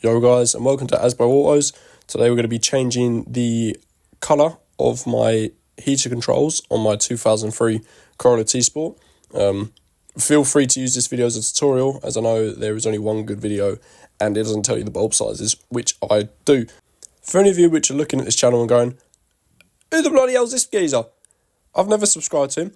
Yo guys, and welcome to Asbo Autos. Today we're going to be changing the colour of my heater controls on my 2003 Corolla T-Sport. Feel free to use this video as a tutorial, as I know there is only one good video and it doesn't tell you the bulb sizes, which I do. For any of you which are looking at this channel and going, who the bloody hell's this geezer? I've never subscribed to him.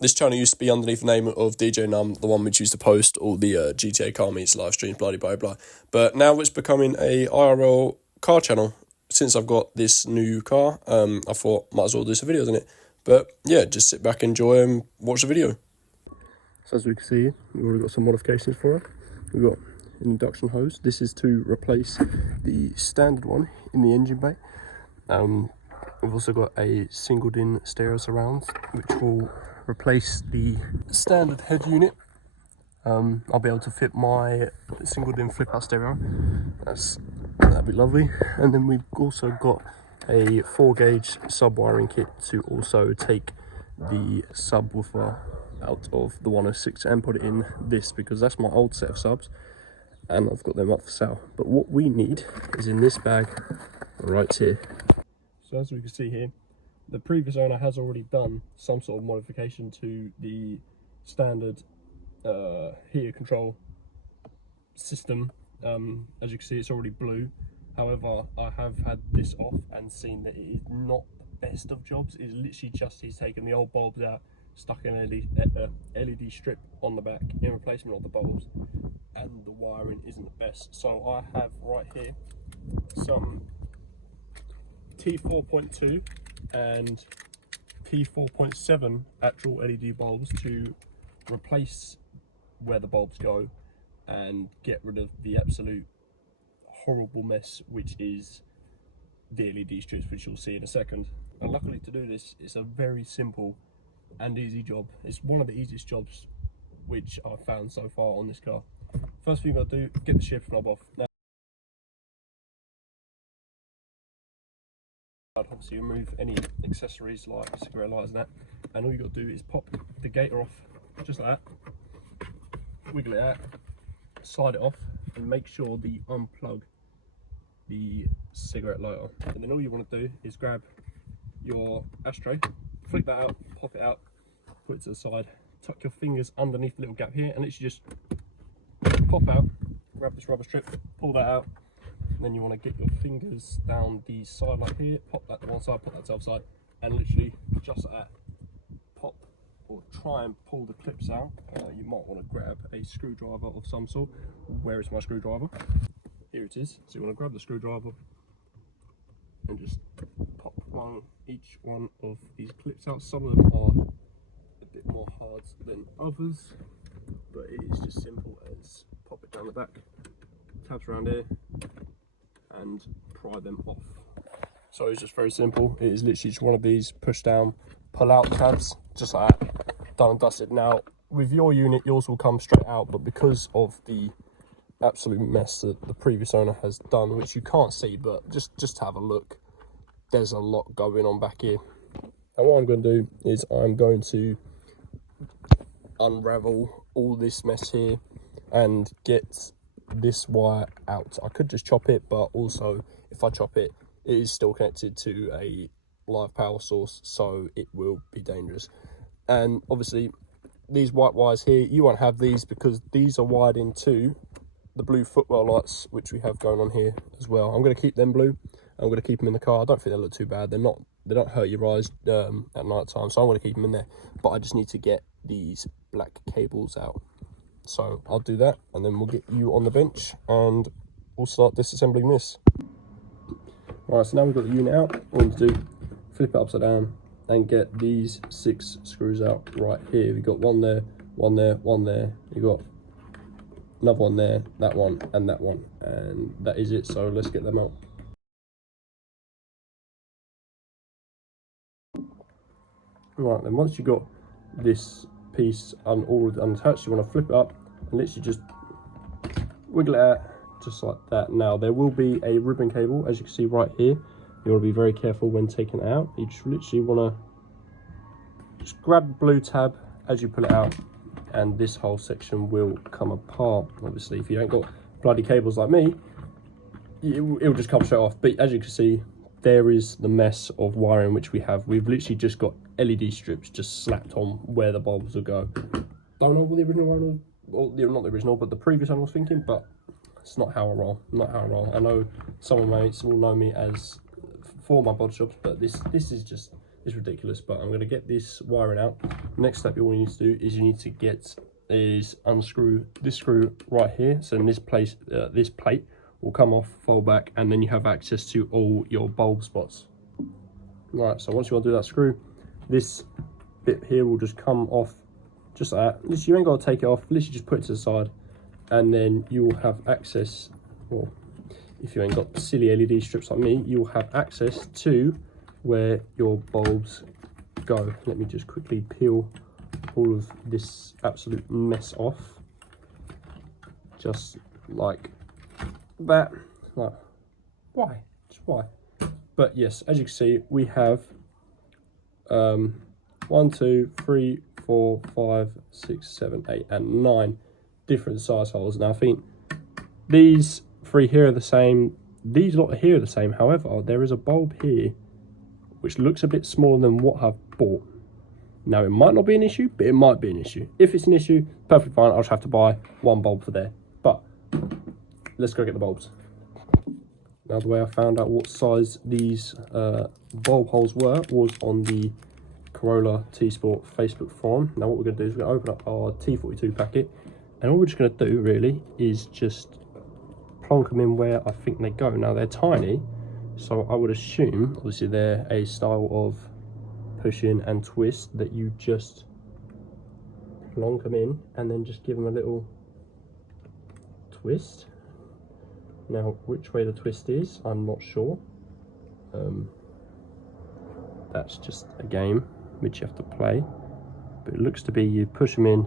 This channel used to be underneath the name of DJ Num, the one which used to post all the GTA car meets, live streams, blah, blah, blah. But now it's becoming a IRL car channel. Since I've got this new car, I thought might as well do some videos on it. But yeah, just sit back, enjoy and watch the video. So as we can see, we've already got some modifications for it. We've got an induction hose. This is to replace the standard one in the engine bay. We've also got a singled-in stereo surround, which will replace the standard head unit. I'll be able to fit my singled-in flip-out stereo. That'd be lovely. And then we've also got a 4-gauge sub-wiring kit to also take the subwoofer out of the 106 and put it in this, because that's my old set of subs and I've got them up for sale. But what we need is in this bag right here. So as we can see here, the previous owner has already done some sort of modification to the standard heater control system. As you can see, it's already blue. However, I have had this off and seen that it is not the best of jobs. It's literally just he's taken the old bulbs out, stuck an LED strip on the back in replacement of the bulbs, and the wiring isn't the best. So I have right here some T4.2 and T4.7 actual LED bulbs to replace where the bulbs go and get rid of the absolute horrible mess which is the LED strips, which you'll see in a second. And luckily to do this, it's a very simple and easy job. It's one of the easiest jobs which I've found so far on this car. First thing I've got to do, get the shift knob off. Now, obviously remove any accessories like cigarette lighters and that, and all you got to do is pop the gator off just like that, wiggle it out, slide it off, and make sure that you unplug the cigarette lighter. And then all you want to do is grab your ashtray, flick that out, pop it out, put it to the side, tuck your fingers underneath the little gap here, and literally just pop out, grab this rubber strip, pull that out. Then you want to get your fingers down the side like here, pop that to one side, pop that to the other side, and literally just like that, pop or try and pull the clips out. You might want to grab a screwdriver of some sort. Where is my screwdriver? Here it is. So you want to grab the screwdriver and just pop each one of these clips out. Some of them are a bit more hard than others, but it is just simple as pop it down the back, tabs around here, and pry them off. So it's just very simple. It is literally just one of these push down, pull out tabs, just like that, done and dusted. Now with your unit, yours will come straight out, but because of the absolute mess that the previous owner has done, which you can't see, but just have a look, there's a lot going on back here. And what I'm going to do is I'm going to unravel all this mess here and get this wire out. I could just chop it, but also if I chop it, it is still connected to a live power source, so it will be dangerous. And obviously these white wires here, you won't have these because these are wired into the blue footwell lights which we have going on here as well. I'm going to keep them blue. I'm going to keep them in the car. I don't think they look too bad. They don't hurt your eyes at night time, so I'm going to keep them in there. But I just need to get these black cables out. So I'll do that, and then we'll get you on the bench and we'll start disassembling this. Alright, so now we've got the unit out. All we need to do, flip it upside down and get these 6 screws out right here. We've got one there, one there, one there. You've got another one there, that one, and that one. And that is it, so let's get them out. Right, then once you've got this piece all unattached, you want to flip it up and literally just wiggle it out just like that. Now there will be a ribbon cable, as you can see right here. You want to be very careful when taking it out. You just literally want to just grab the blue tab as you pull it out, and this whole section will come apart. Obviously if you ain't got bloody cables like me, it'll just come straight off. But as you can see, there is the mess of wiring which we have. We've literally just got LED strips just slapped on where the bulbs will go. Don't know what the original one was, well, not the original, but the previous one I was thinking, but it's not how I roll. Not how I roll. I know some of my mates will know me as for my bod shops, but this is just, it's ridiculous. But I'm going to get this wiring out. Next step you need to do is you need to unscrew this screw right here. So in this place, this plate will come off, fold back, and then you have access to all your bulb spots. Right, so once you want to do that screw, this bit here will just come off just like that. You ain't got to take it off, literally just put it to the side, and then you will have access, or if you ain't got silly LED strips like me, you'll have access to where your bulbs go. Let me just quickly peel all of this absolute mess off, just like that. Like, why? Just why? But yes, as you can see, we have 1, 2, 3, 4, 5, 6, 7, 8, and 9 different size holes. Now I think these 3 here are the same, these lot here are the same. However, there is a bulb here which looks a bit smaller than what I've bought. Now it might not be an issue, but it might be an issue. If it's an issue, perfectly fine, I'll just have to buy 1 bulb for there. But let's go get the bulbs. Now the way I found out what size these bulb holes were was on the Corolla T-Sport Facebook forum. Now what we're going to do is we're going to open up our T42 packet, and all we're just going to do really is just plonk them in where I think they go. Now they're tiny, so I would assume, obviously they're a style of push in and twist, that you just plonk them in and then just give them a little twist. Now which way the twist is, I'm not sure. That's just a game which you have to play, but it looks to be you push them in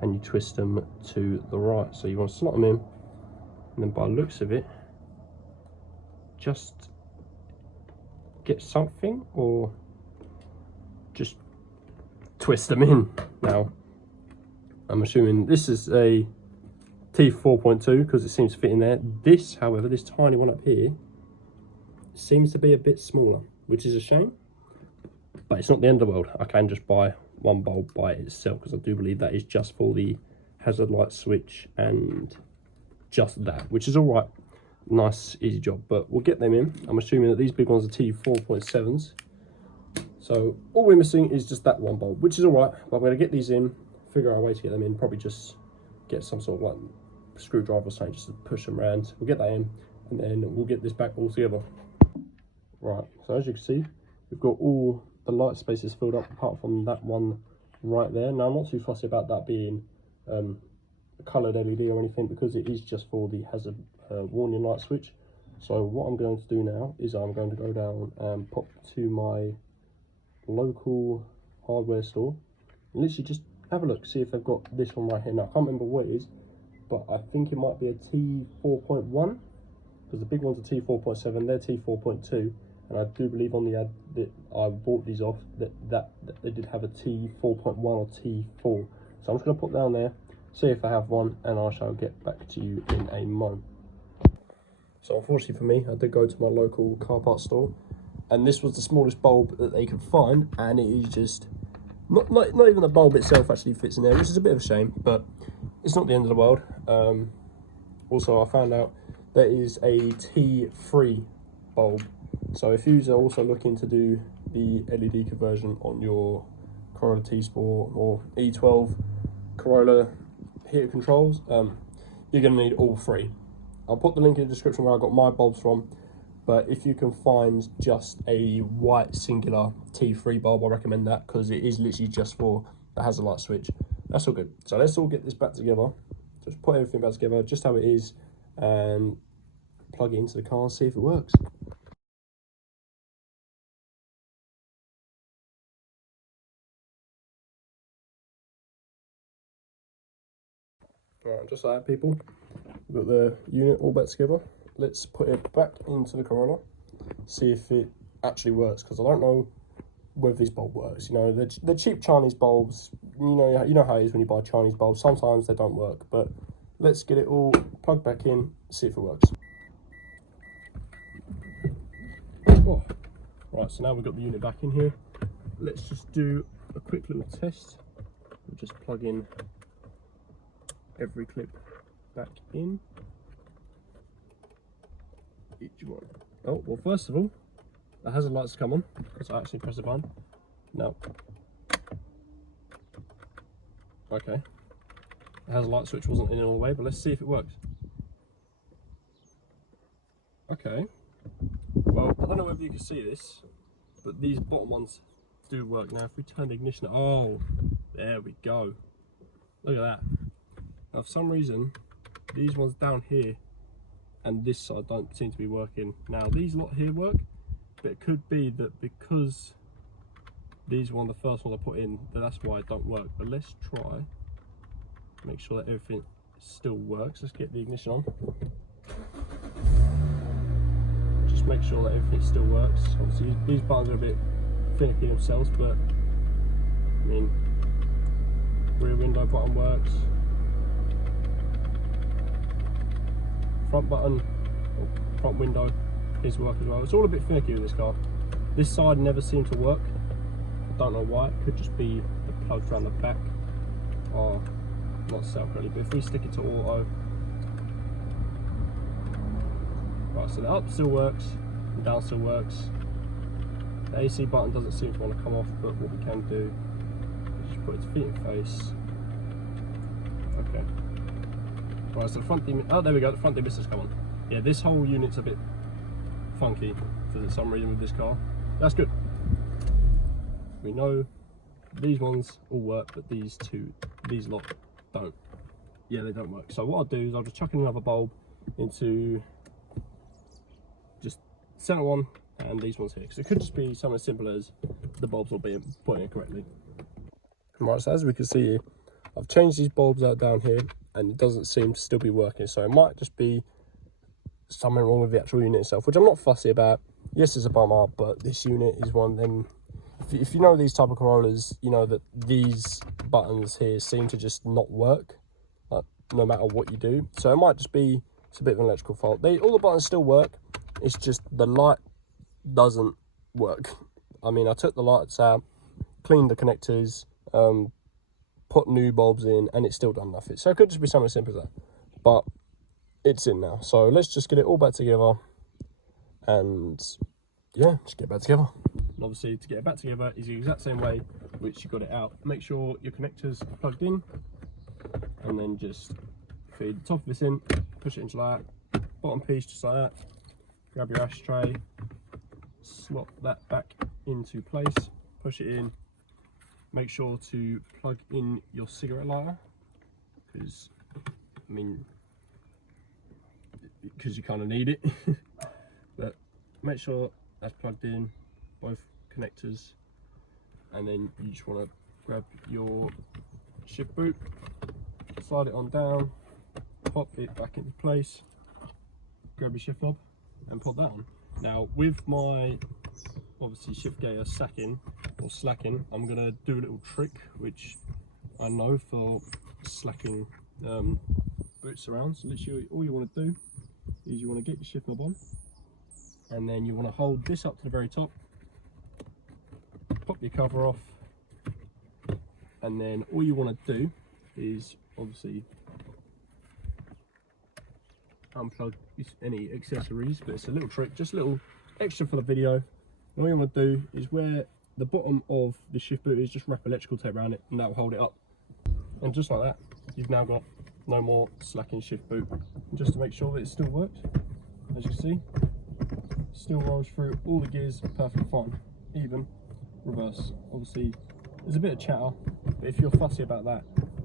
and you twist them to the right. So you want to slot them in, and then by the looks of it, just get something, or just twist them in. Now I'm assuming this is a T4.2 because it seems to fit in there. This, however, this tiny one up here seems to be a bit smaller, which is a shame, but it's not the end of the world. I can just buy 1 bulb by itself, because I do believe that is just for the hazard light switch and just that, which is all right. Nice easy job, but we'll get them in. I'm assuming that these big ones are T4.7s, so all we're missing is just that 1 bulb, which is all right. But I'm going to get these in, figure out a way to get them in, probably just get some sort of like screwdriver or something just to push them around. We'll get that in, and then we'll get this back all together. Right, so as you can see, we've got all the light spaces filled up apart from that one right there. Now I'm not too fussy about that being a coloured LED or anything, because it is just for the hazard warning light switch. So what I'm going to do now is I'm going to go down and pop to my local hardware store and literally just have a look, see if they've got this one right here. Now I can't remember what it is, but I think it might be a T4.1, because the big one's a T4.7, they're T4.2, and I do believe on the ad that I bought these off that they did have a T4.1 or T4. So I'm just going to put down there, see if I have one, and I shall get back to you in a moment. So unfortunately for me, I did go to my local car parts store, and this was the smallest bulb that they could find, and it is just not even the bulb itself actually fits in there, which is a bit of a shame, but it's not the end of the world. Also, I found out there is a T3 bulb. So if you're also looking to do the LED conversion on your Corolla T-Sport or E12 Corolla heater controls, you're going to need all 3. I'll put the link in the description where I got my bulbs from, but if you can find just a white singular T3 bulb, I recommend that, because it is literally just for the hazard light switch. That's all good. So let's all get this back together. Just put everything back together just how it is and plug it into the car and see if it works. Alright, just like that, people. We've got the unit all back together. Let's put it back into the Corolla, see if it actually works, because I don't know whether this bulb works. You know, the cheap Chinese bulbs, you know how it is when you buy Chinese bulbs. Sometimes they don't work, but let's get it all plugged back in, see if it works. Oh, right, so now we've got the unit back in here. Let's just do a quick little test. We'll just plug in every clip back in. Each one. Oh, well, first of all, the hazard lights come on because I actually pressed the button. No. Okay. The hazard light switch wasn't in all the way, but let's see if it works. Okay. Well, I don't know whether you can see this, but these bottom ones do work. Now, if we turn the ignition, oh, there we go. Look at that. Now, for some reason, these ones down here and this side don't seem to be working. Now, these lot here work, but it could be that because these were the first ones I put in, that's why it don't work. But let's try, make sure that everything still works. Let's get the ignition on. Just make sure that everything still works. Obviously, these buttons are a bit finicky themselves, but I mean, rear window button works. Front button, or front window, is work as well. It's all a bit finicky with this car. This side never seemed to work. I don't know why. It could just be the plugs around the back are not set up correctly. But if we stick it to auto, right, so the up still works, and down still works. The AC button doesn't seem to want to come off, but what we can do is just put its feet in face. Okay. Right, so the front oh, there we go, the front demisser's come on. Yeah, this whole unit's a bit funky for some reason with this car. That's good. We know these ones all work, but these lot don't. Yeah, they don't work. So what I'll do is I'll just chuck in another bulb into just center one and these ones here. Because it could just be something as simple as the bulbs will be put in correctly. Right, so as we can see here, I've changed these bulbs out down here and it doesn't seem to still be working. So it might just be something wrong with the actual unit itself, which I'm not fussy about. Yes, it's a bummer, but this unit is one of them. If you know these type of Corollas, you know that these buttons here seem to just not work, like, no matter what you do. So it might just be, it's a bit of an electrical fault. All the buttons still work, it's just the light doesn't work. I mean, I took the lights out, cleaned the connectors, put new bulbs in, and it's still done nothing. So it could just be something simple as that. But it's in now. So let's just get it all back together and yeah, just get it back together. And obviously to get it back together is the exact same way which you got it out. Make sure your connectors are plugged in and then just feed the top of this in, push it into like that, bottom piece just like that, grab your ashtray, slot that back into place, push it in. Make sure to plug in your cigarette lighter because, I mean, because you kind of need it. But make sure that's plugged in, both connectors, and then you just want to grab your shift boot, slide it on down, pop it back into place, grab your shift knob and put that on. Now with my obviously shift gear sacking or slacking, I'm going to do a little trick which I know for slacking boots around. So literally all you want to do is you want to get your shift knob on, and then you want to hold this up to the very top, pop your cover off, and then all you want to do is obviously unplug any accessories, but it's a little trick, just a little extra for the video. And all you want to do is where the bottom of the shift boot is, just wrap electrical tape around it and that will hold it up. And just like that, you've now got no more slacking shift boot. And just to make sure that it still works, as you see, still rolls through all the gears perfectly fine, even reverse. Obviously there's a bit of chatter, but if you're fussy about that,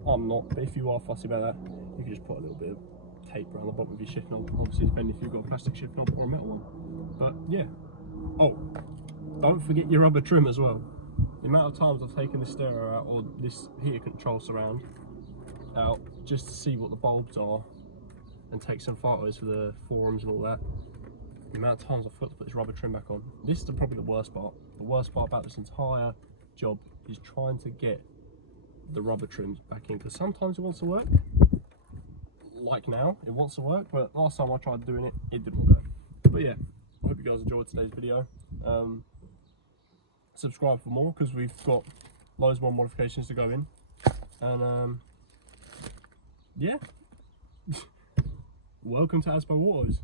I'm not, but if you are fussy about that, you can just put a little bit of tape around the bottom of your shift knob, obviously depending if you've got a plastic shift knob or a metal one. But yeah, oh, don't forget your rubber trim as well. The amount of times I've taken this stereo out, or this heater control surround out, just to see what the bulbs are and take some photos for the forums and all that. The amount of times I've forgot to put this rubber trim back on. This is probably the worst part. The worst part about this entire job is trying to get the rubber trims back in, because sometimes it wants to work. Like now, it wants to work, but last time I tried doing it, it didn't work. But yeah, I hope you guys enjoyed today's video. Subscribe for more, because we've got loads more modifications to go in. And yeah, welcome to Asbo Autos.